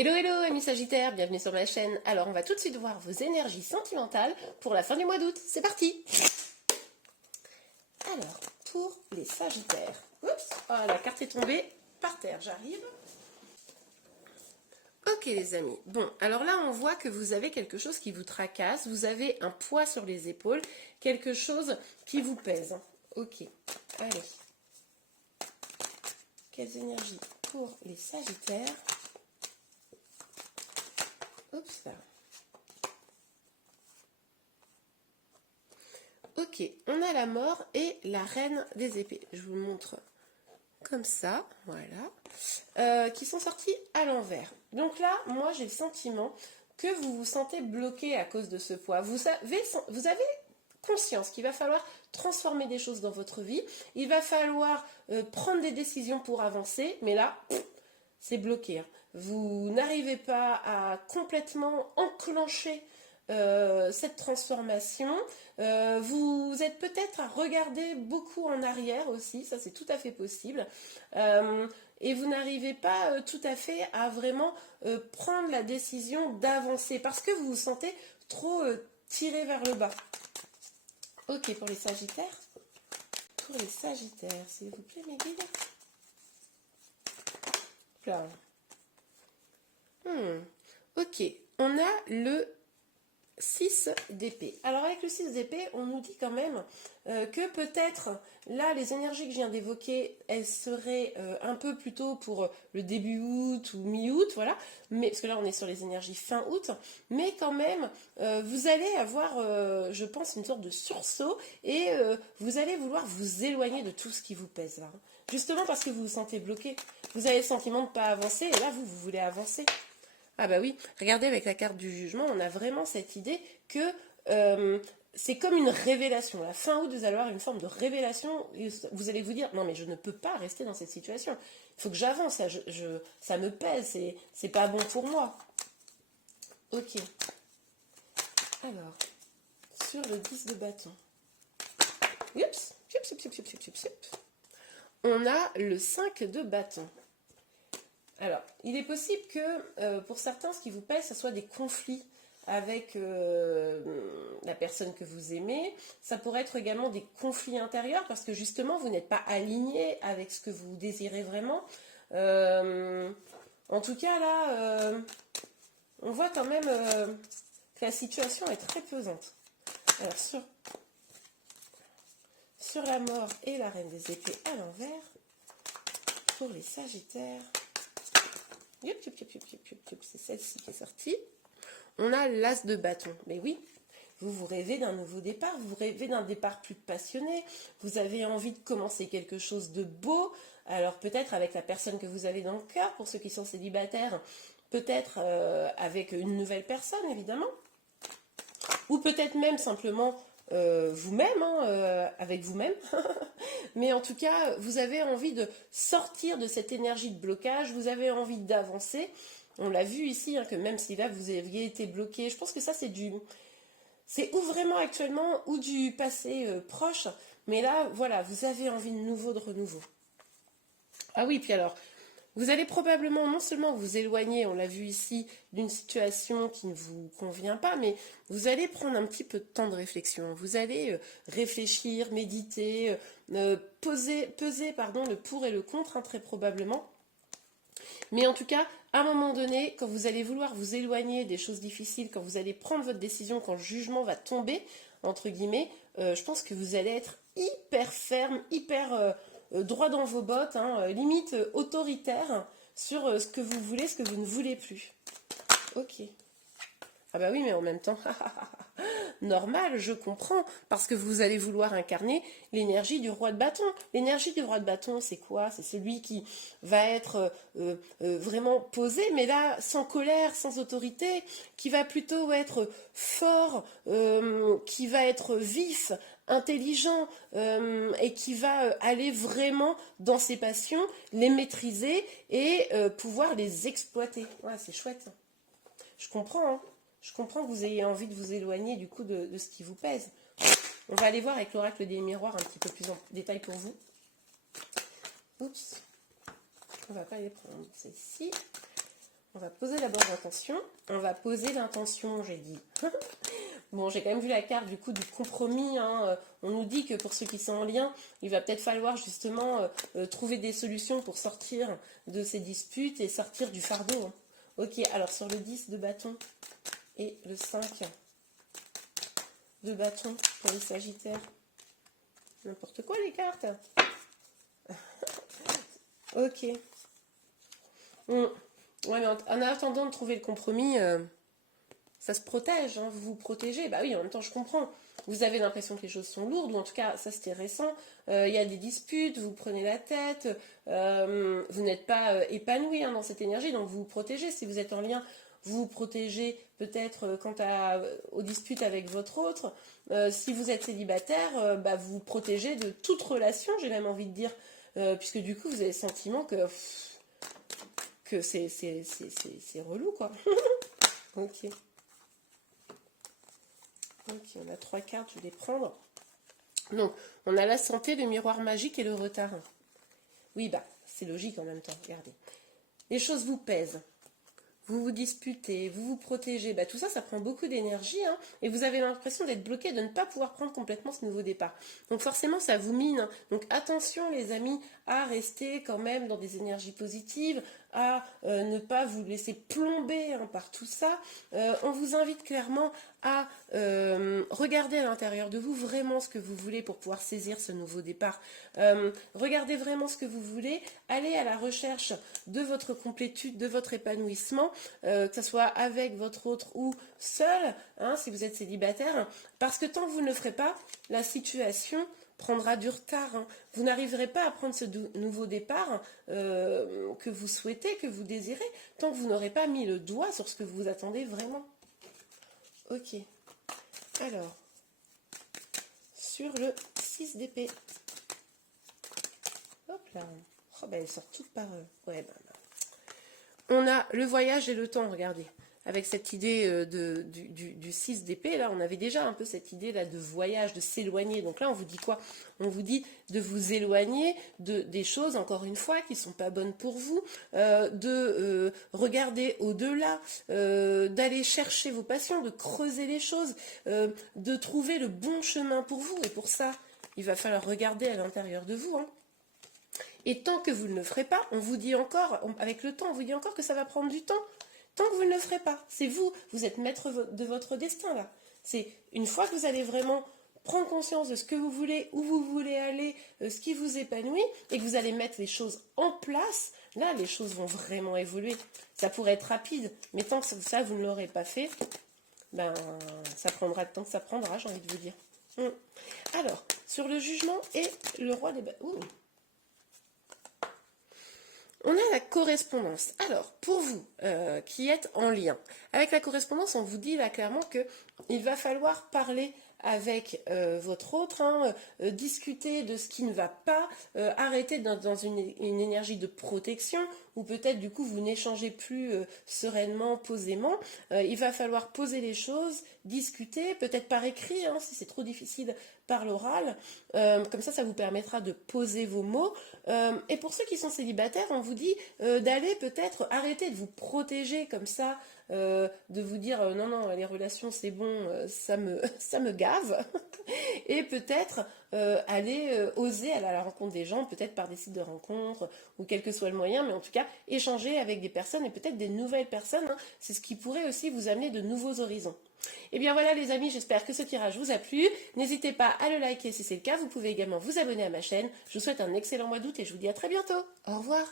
Hello hello amis Sagittaires, bienvenue sur ma chaîne. Alors on va tout de suite voir vos énergies sentimentales pour la fin du mois d'août. C'est parti. Alors, pour les Sagittaires. Oups, oh, la carte est tombée par terre, j'arrive. Ok les amis, bon, alors là on voit que vous avez quelque chose qui vous tracasse, vous avez un poids sur les épaules, quelque chose qui vous pèse. Ok, allez. Quelles énergies pour les Sagittaires? Oups là. Ok, on a la mort et la reine des épées. Je vous montre comme ça, voilà. Qui sont sortis à l'envers. Donc là, moi j'ai le sentiment que vous vous sentez bloqué à cause de ce poids. Vous avez conscience qu'il va falloir transformer des choses dans votre vie. Il va falloir prendre des décisions pour avancer. Mais là, c'est bloqué. Vous n'arrivez pas à complètement enclencher cette transformation. Vous êtes peut-être à regarder beaucoup en arrière aussi, ça c'est tout à fait possible. Et vous n'arrivez pas tout à fait à vraiment prendre la décision d'avancer parce que vous vous sentez trop tiré vers le bas. Ok, pour les Sagittaires. Pour les Sagittaires, s'il vous plaît, mes guides. Là. Ok, on a le 6 d'épée. Alors avec le 6 d'épée, on nous dit quand même que peut-être, là, les énergies que je viens d'évoquer, elles seraient un peu plutôt pour le début août ou mi-août, voilà. Mais, parce que là, on est sur les énergies fin août. Mais quand même, vous allez avoir, je pense, une sorte de sursaut et vous allez vouloir vous éloigner de tout ce qui vous pèse, là. Justement parce que vous vous sentez bloqué. Vous avez le sentiment de ne pas avancer et là, vous voulez avancer. Ah bah oui, regardez avec la carte du jugement, on a vraiment cette idée que c'est comme une révélation. La fin août, vous allez avoir une forme de révélation. Vous allez vous dire, non mais je ne peux pas rester dans cette situation. Il faut que j'avance, ça me pèse, c'est pas bon pour moi. Ok. Alors, sur le 10 de bâton. Oups, on a le 5 de bâton. Alors, il est possible que pour certains, ce qui vous pèse, ce soit des conflits avec la personne que vous aimez. Ça pourrait être également des conflits intérieurs parce que justement, vous n'êtes pas aligné avec ce que vous désirez vraiment. En tout cas, là, on voit quand même que la situation est très pesante. Alors, sur la mort et la reine des épées à l'envers, pour les Sagittaires... C'est celle-ci qui est sortie. On a l'as de bâton. Mais oui, vous rêvez d'un nouveau départ, vous rêvez d'un départ plus passionné, vous avez envie de commencer quelque chose de beau. Alors peut-être avec la personne que vous avez dans le cœur, pour ceux qui sont célibataires, peut-être avec une nouvelle personne évidemment, ou peut-être même simplement vous-même, avec vous-même. Mais en tout cas, vous avez envie de sortir de cette énergie de blocage, vous avez envie d'avancer. On l'a vu ici, que même si là vous aviez été bloqué, je pense que ça c'est ou vraiment actuellement ou du passé proche. Mais là, voilà, vous avez envie de nouveau, de renouveau. Ah oui, puis alors, vous allez probablement non seulement vous éloigner, on l'a vu ici, d'une situation qui ne vous convient pas, mais vous allez prendre un petit peu de temps de réflexion. Vous allez réfléchir, méditer, peser le pour et le contre, très probablement. Mais en tout cas, à un moment donné, quand vous allez vouloir vous éloigner des choses difficiles, quand vous allez prendre votre décision, quand le jugement va tomber, entre guillemets, je pense que vous allez être hyper ferme, hyper... droit dans vos bottes, limite autoritaire sur ce que vous voulez, ce que vous ne voulez plus. Ok. Ah bah oui, mais en même temps, normal, je comprends, parce que vous allez vouloir incarner l'énergie du roi de bâton. L'énergie du roi de bâton, c'est quoi? C'est celui qui va être vraiment posé, mais là, sans colère, sans autorité, qui va plutôt être fort, qui va être vif, intelligent, et qui va aller vraiment dans ses passions, les maîtriser et pouvoir les exploiter. Ouais, c'est chouette. Je comprends, hein. Je comprends que vous ayez envie de vous éloigner du coup de ce qui vous pèse. On va aller voir avec l'oracle des miroirs un petit peu plus en détail pour vous. Oups. On va pas les prendre. Celle-ci. On va poser la bonne intention. On va poser l'intention, j'ai dit. Bon, j'ai quand même vu la carte du coup du compromis. Hein. On nous dit que pour ceux qui sont en lien, il va peut-être falloir justement trouver des solutions pour sortir de ces disputes et sortir du fardeau. Hein. Ok, alors sur le 10 de bâton et le 5 de bâton pour les Sagittaires. N'importe quoi les cartes. Ok. Ouais, mais en attendant de trouver le compromis, ça se protège, hein, vous vous protégez. Bah oui, en même temps, je comprends. Vous avez l'impression que les choses sont lourdes, ou en tout cas, ça c'était récent. Il y a des disputes, vous prenez la tête, vous n'êtes pas épanoui hein, dans cette énergie, donc vous vous protégez. Si vous êtes en lien, vous vous protégez peut-être quant aux disputes avec votre autre. Si vous êtes célibataire, bah, vous vous protégez de toute relation, j'ai même envie de dire, puisque du coup, vous avez le sentiment que c'est relou, quoi. Ok. Ok, on a 3 cartes, je vais les prendre. Donc, on a la santé, le miroir magique et le retard. Oui, bah, c'est logique en même temps, regardez. Les choses vous pèsent. Vous vous disputez, vous vous protégez, bah, tout ça, ça prend beaucoup d'énergie, hein, et vous avez l'impression d'être bloqué, de ne pas pouvoir prendre complètement ce nouveau départ. Donc forcément, ça vous mine. Donc attention, les amis, à rester quand même dans des énergies positives, à ne pas vous laisser plomber hein, par tout ça. On vous invite clairement à regarder à l'intérieur de vous vraiment ce que vous voulez pour pouvoir saisir ce nouveau départ. Regardez vraiment ce que vous voulez, allez à la recherche de votre complétude, de votre épanouissement, que ce soit avec votre autre ou seul, hein, si vous êtes célibataire, parce que tant que vous ne le ferez pas, la situation prendra du retard. Hein. Vous n'arriverez pas à prendre ce nouveau départ que vous souhaitez, que vous désirez, tant que vous n'aurez pas mis le doigt sur ce que vous attendez vraiment. Ok. Alors, sur le 6 d'épée. Hop là. Oh, ben, elles sortent toutes par... ouais, ben, on a le voyage et le temps, regardez. Avec cette idée du 6 d'épée, là, on avait déjà un peu cette idée là de voyage, de s'éloigner. Donc là, on vous dit quoi? On vous dit de vous éloigner des choses, encore une fois, qui ne sont pas bonnes pour vous, de regarder au-delà, d'aller chercher vos passions, de creuser les choses, de trouver le bon chemin pour vous. Et pour ça, il va falloir regarder à l'intérieur de vous, hein. Et tant que vous ne le ferez pas, on vous dit encore, avec le temps, on vous dit encore que ça va prendre du temps. Tant que vous ne le ferez pas, c'est vous, vous êtes maître de votre destin là. C'est une fois que vous allez vraiment prendre conscience de ce que vous voulez, où vous voulez aller, ce qui vous épanouit, et que vous allez mettre les choses en place, là les choses vont vraiment évoluer. Ça pourrait être rapide, mais tant que ça vous ne l'aurez pas fait, ben ça prendra le temps que ça prendra, j'ai envie de vous dire. Alors, sur le jugement et le roi des bâtons. On a la correspondance. Alors, pour vous qui êtes en lien, avec la correspondance, on vous dit là clairement qu'il va falloir parler avec votre autre, hein, discuter de ce qui ne va pas, arrêter dans une énergie de protection, ou peut-être du coup vous n'échangez plus sereinement, posément. Il va falloir poser les choses, discuter, peut-être par écrit, hein, si c'est trop difficile par l'oral. Comme ça vous permettra de poser vos mots. Et pour ceux qui sont célibataires, on vous dit d'aller peut-être arrêter de vous protéger comme ça, de vous dire non, non, les relations c'est bon, ça me gave. Et peut-être oser aller à la rencontre des gens, peut-être par des sites de rencontres, ou quel que soit le moyen, mais en tout cas échanger avec des personnes et peut-être des nouvelles personnes. Hein. C'est ce qui pourrait aussi vous amener de nouveaux horizons. Et bien voilà les amis, j'espère que ce tirage vous a plu. N'hésitez pas à le liker si c'est le cas. Vous pouvez également vous abonner à ma chaîne. Je vous souhaite un excellent mois d'août et je vous dis à très bientôt. Au revoir.